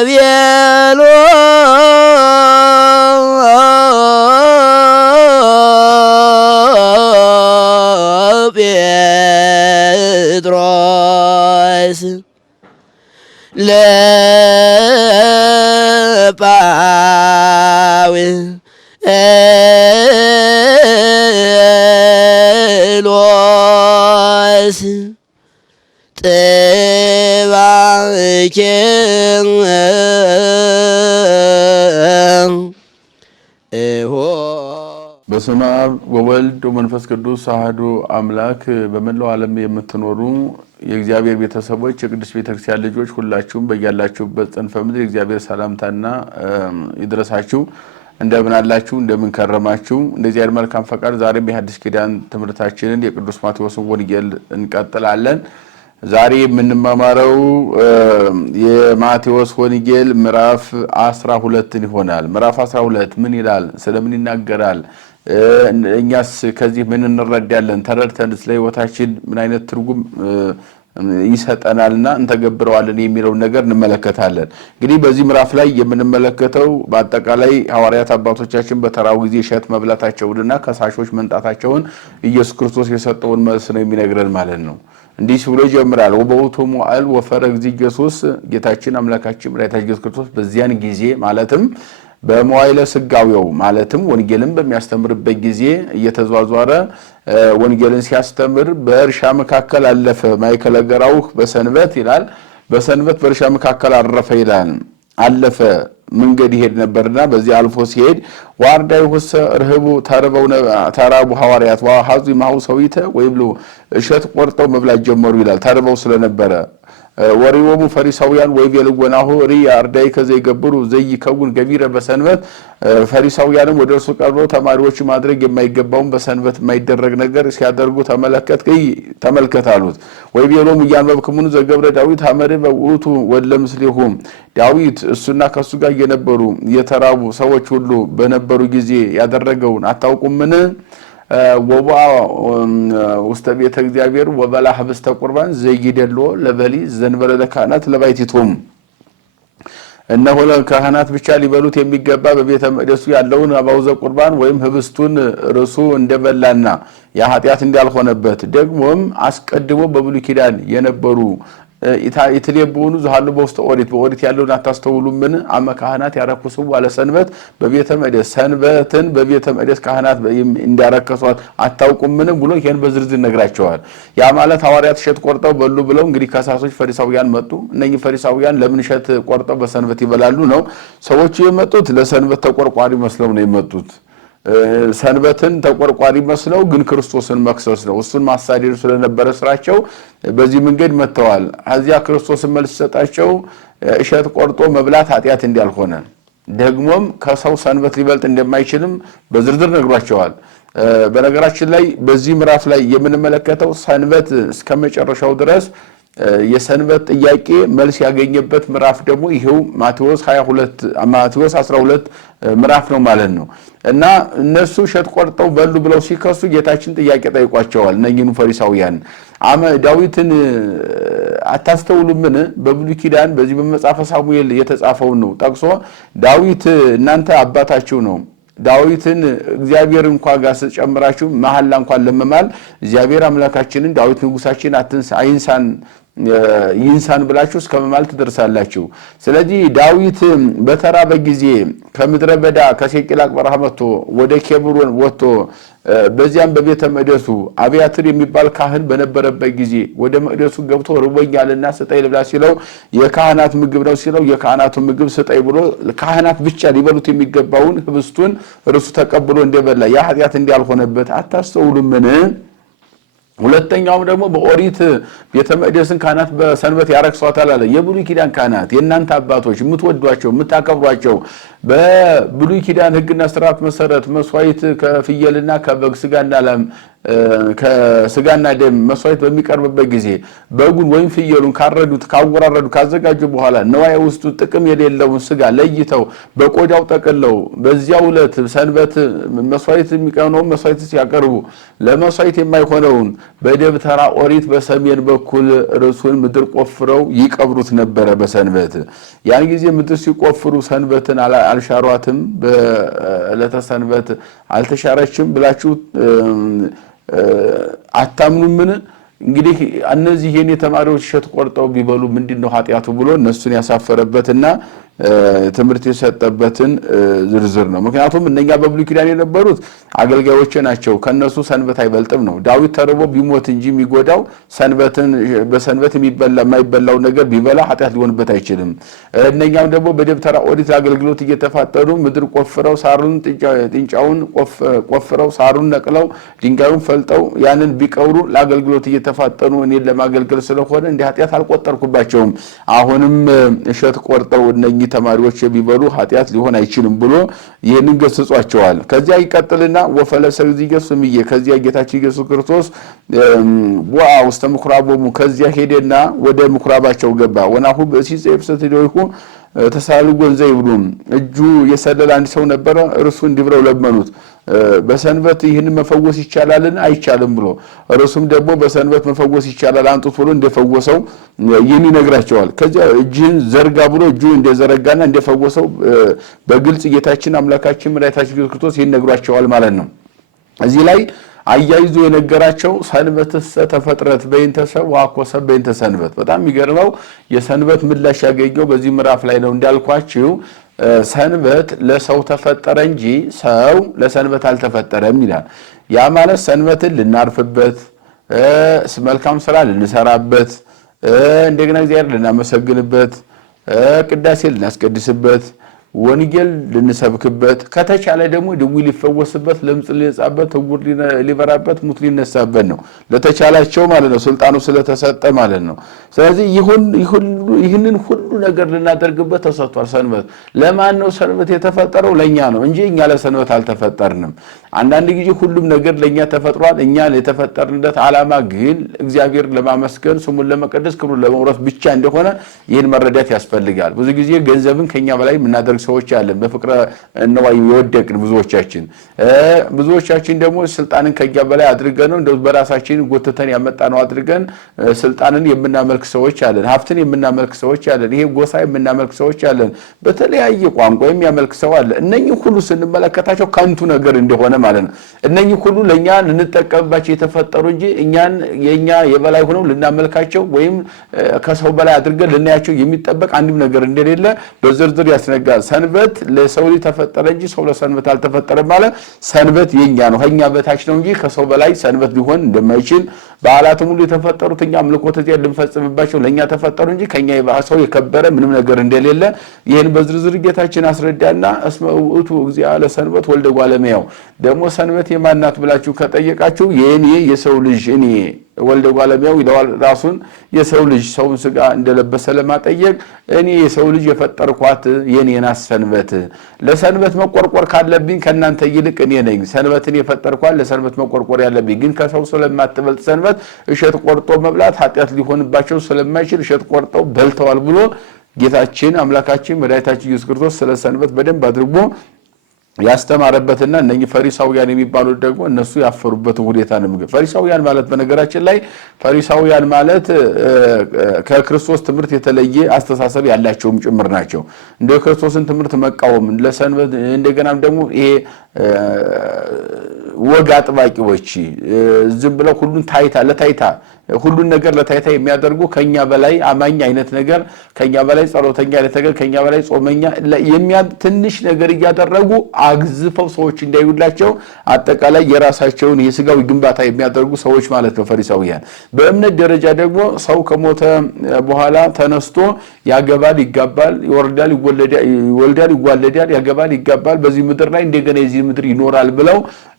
ቤሎ ጴጥሮስ ለጳውሎስ ጥባኬ በስመ አብ ወወልድ ወመንፈስ ቅዱስ አሐዱ አምላክ። በመላው ዓለም የምትኖሩ የእግዚአብሔር ቤተሰቦች የቅዱስ ቤተክርስቲያን ልጆች ሁላችሁም በያላችሁበት ጽንፈ ምድር የእግዚአብሔር ሰላምታና ይድረሳችሁ። እንደምን አላችሁ? እንደምን ከረማችሁ? እንደዚህ አይነት መልካም ፈቃድ ዛሬም የሐዲስ ኪዳን ትምህርታችንን የቅዱስ ማቴዎስን ወንጌል እንቀጥላለን። ዛሬ የምንማማረው የማቴዎስ ወንጌል ምዕራፍ 12 ይሆናል። ምዕራፍ 12 ምን ይላል? ስለምን ይናገራል? እኛስ ከዚህ ምን እንረዳለን? ተረድተን ስለ ሕይወታችን ምን አይነት ትርጉም ይሰጠናልና እንተገብረዋለን የሚለው ነገር እንመለከታለን። እንግዲህ በዚህ ምዕራፍ ላይ የምንመለከተው በአጠቃላይ ሐዋርያት አባቶቻችን በተራው ጊዜ እሸት መብላታቸውንና ከሳሾች መንጣታቸውን ኢየሱስ ክርስቶስ የሰጠውን መልስ ነው የሚነግረን ማለት ነው። እንዲህ ብሎ ይጀምራል። ወበውቱ ሞዓል ወፈረ እግዚእ ኢየሱስ፣ ጌታችን አምላካችን መድኃኒታችን ኢየሱስ ክርስቶስ በዚያን ጊዜ ማለትም በመዋዕለ ሥጋዌው ማለትም ወንጌልን በሚያስተምርበት ጊዜ እየተዟዟረ ወንጌልን ሲያስተምር በእርሻ መካከል አለፈ። ማእከለ ገራውህ በሰንበት ይላል። በሰንበት በእርሻ መካከል አረፈ ይላል። አለፈ መንገድ ይሄድ ነበርና በዚህ አልፎ ሲሄድ ዋርዳይሁሰ ርህቡ ተራቡ ሐዋርያት ወሐዙ ማሁ ሰዊተ ወይብሉ እሸት ቆርጠው መብላት ጀመሩ ይላል። ተርበው ስለነበረ ወሪወሙ ፈሪሳውያን ወይቤልጎናሁ ሪ አርዳይ ከዘይ ገብሩ ዘይ ከውን ገቢረ በሰንበት። ፈሪሳውያንም ወደ እርሱ ቀርበው ተማሪዎች ማድረግ የማይገባውን በሰንበት የማይደረግ ነገር ሲያደርጉ ተመልከታሉት። ወይቤሎም እያንበብክሙን ዘገብረ ዳዊት ሐመረ በውእቱ ወለምስሊሁ፣ ዳዊት እሱና ከሱ ጋር የነበሩ የተራቡ ሰዎች ሁሉ በነበሩ ጊዜ ያደረገውን አታውቁምን? ወባ ውስተ ቤተ እግዚአብሔር ወበላ ህብስተ ቁርባን ዘይደሎ ለበሊ ዘንበለ ለካህናት ለባይቲቱም። እነሆ ለካህናት ብቻ ሊበሉት የሚገባ በቤተ መቅደሱ ያለውን አባውዘ ቁርባን ወይም ህብስቱን ርሱ እንደበላና የኃጢአት እንዳልሆነበት ደግሞም አስቀድሞ በብሉይ ኪዳን የነበሩ ኢትሌቡኑ ዘሃሉ በውስተ ኦሪት በኦሪት ያለውን አታስተውሉምን? አመ ካህናት ያረክሱ ዋለ ሰንበት በቤተ መቅደስ፣ ሰንበትን በቤተ መቅደስ ካህናት እንዲያረከሷት አታውቁምን ብሎ ይሄን በዝርዝር ነግራቸዋል። ያ ማለት ሐዋርያት እሸት ቆርጠው በሉ ብለው እንግዲህ ከሳሾች ፈሪሳውያን መጡ። እነኚህ ፈሪሳውያን ለምን እሸት ቆርጠው በሰንበት ይበላሉ ነው? ሰዎቹ የመጡት ለሰንበት ተቆርቋሪ መስለው ነው የመጡት። ሰንበትን ተቆርቋሪ መስለው ግን ክርስቶስን መክሰስ ነው፣ እሱን ማሳደድ ስለነበረ ስራቸው በዚህ መንገድ መተዋል። አዚያ ክርስቶስን መልስ ሰጣቸው። እሸት ቆርጦ መብላት ኃጢአት እንዳልሆነ ደግሞም ከሰው ሰንበት ሊበልጥ እንደማይችልም በዝርዝር ነግሯቸዋል። በነገራችን ላይ በዚህ ምዕራፍ ላይ የምንመለከተው ሰንበት እስከመጨረሻው ድረስ የሰንበት ጥያቄ መልስ ያገኘበት ምዕራፍ ደግሞ ይሄው ማቴዎስ 12 ምዕራፍ ነው ማለት ነው። እና እነሱ እሸት ቆርጠው በሉ ብለው ሲከሱ ጌታችን ጥያቄ ጠይቋቸዋል። እነኚህኑ ፈሪሳውያን ዳዊትን አታስተውሉምን? በብሉይ ኪዳን በዚህ በመጽሐፈ ሳሙኤል የተጻፈውን ነው ጠቅሶ ዳዊት እናንተ አባታችሁ ነው፣ ዳዊትን እግዚአብሔር እንኳን ጋር ተጨምራችሁ መሐላ እንኳን ለመማል እግዚአብሔር አምላካችንን ዳዊት ንጉሳችን ይንሳን ብላችሁ እስከመማል ትደርሳላችሁ። ስለዚህ ዳዊት በተራበ ጊዜ ከምድረ በዳ ከሴቂላቅ በረሃ መጥቶ ወደ ኬብሮን ወጥቶ በዚያም በቤተ መቅደሱ አብያትር የሚባል ካህን በነበረበት ጊዜ ወደ መቅደሱ ገብቶ ርቦኛልና ስጠይ ልብላ ሲለው የካህናት ምግብ ነው ሲለው የካህናቱን ምግብ ስጠይ ብሎ ካህናት ብቻ ሊበሉት የሚገባውን ህብስቱን እርሱ ተቀብሎ እንደበላ ያ ኃጢአት እንዳልሆነበት አታስተውሉምን? ሁለተኛውም ደግሞ በኦሪት ቤተ መቅደስን ካህናት በሰንበት ያረክሷታል አለ። የብሉይ ኪዳን ካህናት የእናንተ አባቶች የምትወዷቸው የምታከብሯቸው በብሉይ ኪዳን ሕግና ስርዓት መሰረት መስዋዕት ከፍየልና ከበግ ስጋና ላም ከስጋና ደም መስዋዕት በሚቀርብበት ጊዜ በጉን ወይም ፍየሉን ካረዱት ካወራረዱ ካዘጋጁ በኋላ ነዋይ ውስጡ ጥቅም የሌለውን ስጋ ለይተው በቆዳው ጠቅለው በዚያው ዕለት ሰንበት መስዋዕት የሚቀርበው መስዋዕት ሲያቀርቡ ለመስዋዕት የማይሆነውን በደብተራ ኦሪት በሰሜን በኩል ርሱን ምድር ቆፍረው ይቀብሩት ነበር በሰንበት። ያን ጊዜ ምድር ሲቆፍሩ ሰንበትን አልሻሯትም፣ በዕለተ ሰንበት አልተሻረችም ብላችሁ አታምኑምን? እንግዲህ እነዚህ የኔ ተማሪዎች እሸት ቆርጠው ቢበሉ ምንድነው ኃጢያቱ ብሎ እነሱን ያሳፈረበትና ትምህርት የሰጠበትን ዝርዝር ነው። ምክንያቱም እነኛ በብሉይ ኪዳን የነበሩት አገልጋዮች ናቸው። ከነሱ ሰንበት አይበልጥም ነው። ዳዊት ተርቦ ቢሞት እንጂ የሚጎዳው በሰንበት የማይበላው ነገር ቢበላ ኃጢያት ሊሆንበት አይችልም። እነኛም ደግሞ በደብተራ ኦሪት አገልግሎት እየተፋጠኑ ምድር ቆፍረው ሳሩን ጥንጫውን ቆፍረው ሳሩን ነቅለው ድንጋዩን ፈልጠው ያንን ቢቀብሩ ለአገልግሎት እየተፋጠኑ እኔን ለማገልገል ስለሆነ እንደ ኃጢያት አልቆጠርኩባቸውም። አሁንም እሸት ቆርጠው እነኚህ ተማሪዎች ቢበሉ ኃጢያት ሊሆን አይችልም ብሎ ይሄንን ገስጿቸዋል። ከዚያ ይቀጥልና ወፈለሰ ይገስምዬ ከዚያ ጌታችን ኢየሱስ ክርስቶስ ወአ ውስተ ምኩራቦሙ ከዚያ ሄደና ወደ ምኩራባቸው ገባ። ወናሁ በሲጽፍ ስትደውኩ ተሳሉ ጎንዘ ይብሉም እጁ የሰለለ አንድ ሰው ነበረ። እርሱ እንዲብረው ለመኑት በሰንበት ይህን መፈወስ ይቻላልን አይቻልም ብሎ እርሱም ደግሞ በሰንበት መፈወስ ይቻላል አንጡት ብሎ እንደፈወሰው ይህን ይነግራቸዋል። ከዚያ እጅን ዘርጋ ብሎ እጁ እንደዘረጋና እንደፈወሰው በግልጽ ጌታችን አምላካችን መድኃኒታችን ኢየሱስ ክርስቶስ ይነግራቸዋል ማለት ነው። እዚህ ላይ አያይዞ የነገራቸው ሰንበትሰ ተፈጥረት በእንተሰብ ወአኮሰብ በእንተ ሰንበት። በጣም የሚገርመው የሰንበት ምላሽ ያገኘው በዚህ ምዕራፍ ላይ ነው። እንዳልኳችሁ ሰንበት ለሰው ተፈጠረ እንጂ ሰው ለሰንበት አልተፈጠረም ይላል። ያ ማለት ሰንበትን ልናርፍበት፣ መልካም ስራ ልንሰራበት፣ እንደገና እግዚአብሔር ልናመሰግንበት፣ ቅዳሴ ልናስቀድስበት፣ ወንጌል ልንሰብክበት፣ ከተቻለ ደግሞ ድውይ ሊፈወስበት፣ ለምጽ ሊነጻበት፣ ዕውር ሊበራበት፣ ሙት ሊነሳበት ነው። ለተቻላቸው ማለት ነው፣ ስልጣኑ ስለተሰጠ ማለት ነው። ስለዚህ ይህንን ሁሉ ነገር ልናደርግበት ተሰጥቷል። ሰንበት ለማን ነው ሰንበት የተፈጠረው? ለኛ ነው እንጂ እኛ ለሰንበት አልተፈጠርንም። አንዳንድ ጊዜ ሁሉም ነገር ለኛ ተፈጥሯል። እኛ የተፈጠርንበት ዓላማ ግን እግዚአብሔር ለማመስገን፣ ስሙን ለመቀደስ፣ ክብሩን ለመውረስ ብቻ እንደሆነ ይህን መረዳት ያስፈልጋል። ብዙ ጊዜ ገንዘብን ከኛ በላይ የምናደርግ ሰዎች አለን። በፍቅረ ነዋይ የወደቅን ብዙዎቻችን ደግሞ ስልጣንን ከኛ በላይ አድርገን ነው እንደው በራሳችን ጎተተን ያመጣነው አድርገን ስልጣንን የምናመልክ ሰዎች አለን። ሀብትን የምናመልክ ሰዎች አለን። ይሄ ጎሳ የምናመልክ ሰዎች አለን። በተለያየ ቋንቋ የሚያመልክ ሰው አለ። እነኚህ ሁሉ ስንመለከታቸው ከንቱ ነገር እንደሆነ ማለት ነው። እነኚህ ሁሉ ለኛ ልንጠቀምባቸው የተፈጠሩ እንጂ የኛ የበላይ ሆነው ልናመልካቸው ወይም ከሰው በላይ አድርገን ልናያቸው የሚጠበቅ አንድም ነገር እንደሌለ በዝርዝር ያስነጋል። ሰንበት ለሰው ልጅ ተፈጠረ እንጂ ሰው ለሰንበት አልተፈጠረም ማለት ሰንበት የኛ ነው፣ ከኛ በታች ነው እንጂ ከሰው በላይ ሰንበት ሊሆን እንደማይችል። በዓላትም ሁሉ የተፈጠሩት እኛ አምልኮተ እግዚአብሔር ልንፈጽምባቸው ለኛ ተፈጠሩ እንጂ ከኛ ሰው የከበረ ምንም ነገር እንደሌለ ይሄን በዝርዝር ጌታችን አስረዳና እስመ ውእቱ እግዚአ ለሰንበት ወልደ እጓለ እመሕያው። ደግሞ ሰንበት የማናት ብላችሁ ከጠየቃችሁ የኔ የሰው ልጅ እኔ ወልደ እጓለ እመሕያው ይለዋል። ራሱን የሰው ልጅ ሰውን ስጋ እንደለበሰ ለማጠየቅ እኔ የሰው ልጅ የፈጠርኳት የኔ ናት ሰንበት። ለሰንበት መቆርቆር ካለብኝ ከናንተ ይልቅ እኔ ነኝ ሰንበትን የፈጠርኳት። ለሰንበት መቆርቆር ያለብኝ ግን ከሰው ስለማትበልጥ ሰንበት እሸት ቆርጦ መብላት ኃጢአት ሊሆንባቸው ስለማይችል እሸት ቆርጠው በልተዋል ብሎ ጌታችን አምላካችን መድኃኒታችን ኢየሱስ ክርስቶስ ስለ ሰንበት በደንብ አድርጎ ያስተማረበትና እነኚህ ፈሪሳውያን የሚባሉት ደግሞ እነሱ ያፈሩበት ሁኔታ ነው። ፈሪሳውያን ማለት በነገራችን ላይ ፈሪሳውያን ማለት ከክርስቶስ ትምህርት የተለየ አስተሳሰብ ያላቸውም ጭምር ናቸው። እንደ ክርስቶስን ትምህርት መቃወም ለሰንበት እንደገናም ደግሞ ይሄ ወግ አጥባቂዎች ዝም ብለው ሁሉን ለታይታ ሁሉን ነገር ለታይታ የሚያደርጉ ከኛ በላይ አማኝ አይነት ነገር ከኛ በላይ ጸሎተኛ አይነት ነገር ከኛ በላይ ጾመኛ ትንሽ ነገር እያደረጉ አግዝፈው ሰዎች እንዳይውላቸው አጠቃላይ የራሳቸውን የስጋዊ ግንባታ የሚያደርጉ ሰዎች ማለት ነው ፈሪሳውያን። በእምነት ደረጃ ደግሞ ሰው ከሞተ በኋላ ተነስቶ ያገባል፣ ይጋባል፣ ይወልዳል፣ ይዋለዳል፣ ያገባል፣ ይጋባል፣ በዚህ ምድር ላይ እንደገና የዚህ ምድር ይኖራል ብለው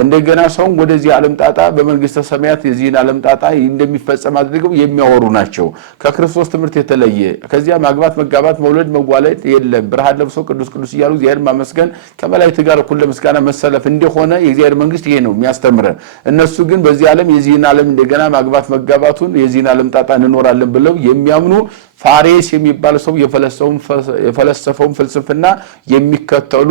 እንደገና ሰው ወደዚህ ዓለም ጣጣ በመንግስተ ሰማያት የዚህን ዓለም ጣጣ እንደሚፈ እንዲፈጸም አድርገው የሚያወሩ ናቸው። ከክርስቶስ ትምህርት የተለየ ከዚያ ማግባት፣ መጋባት፣ መውለድ፣ መዋለድ የለም። ብርሃን ለብሶ ቅዱስ ቅዱስ እያሉ እግዚአብሔር ማመስገን ከመላእክት ጋር እኩል ለምስጋና መሰለፍ እንደሆነ የእግዚአብሔር መንግስት ይሄ ነው የሚያስተምረን። እነሱ ግን በዚህ ዓለም የዚህን ዓለም እንደገና ማግባት መጋባቱን የዚህን ዓለም ጣጣ እንኖራለን ብለው የሚያምኑ ፋሬስ የሚባል ሰው የፈለሰፈውን ፍልስፍና የሚከተሉ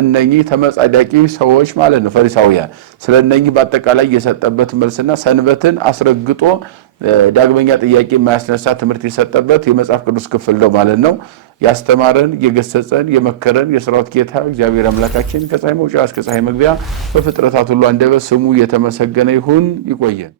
እነኚህ ተመጻዳቂ ሰዎች ማለት ነው ፈሪሳውያን። ስለነኚህ በአጠቃላይ የሰጠበት መልስና ሰንበትን አስረግጦ ዳግመኛ ጥያቄ የማያስነሳ ትምህርት የሰጠበት የመጽሐፍ ቅዱስ ክፍል ነው ማለት ነው። ያስተማረን የገሰጸን የመከረን የሥራው ጌታ እግዚአብሔር አምላካችን ከፀሐይ መውጫ እስከ ፀሐይ መግቢያ በፍጥረታት ሁሉ አንደበት ስሙ የተመሰገነ ይሁን። ይቆየን።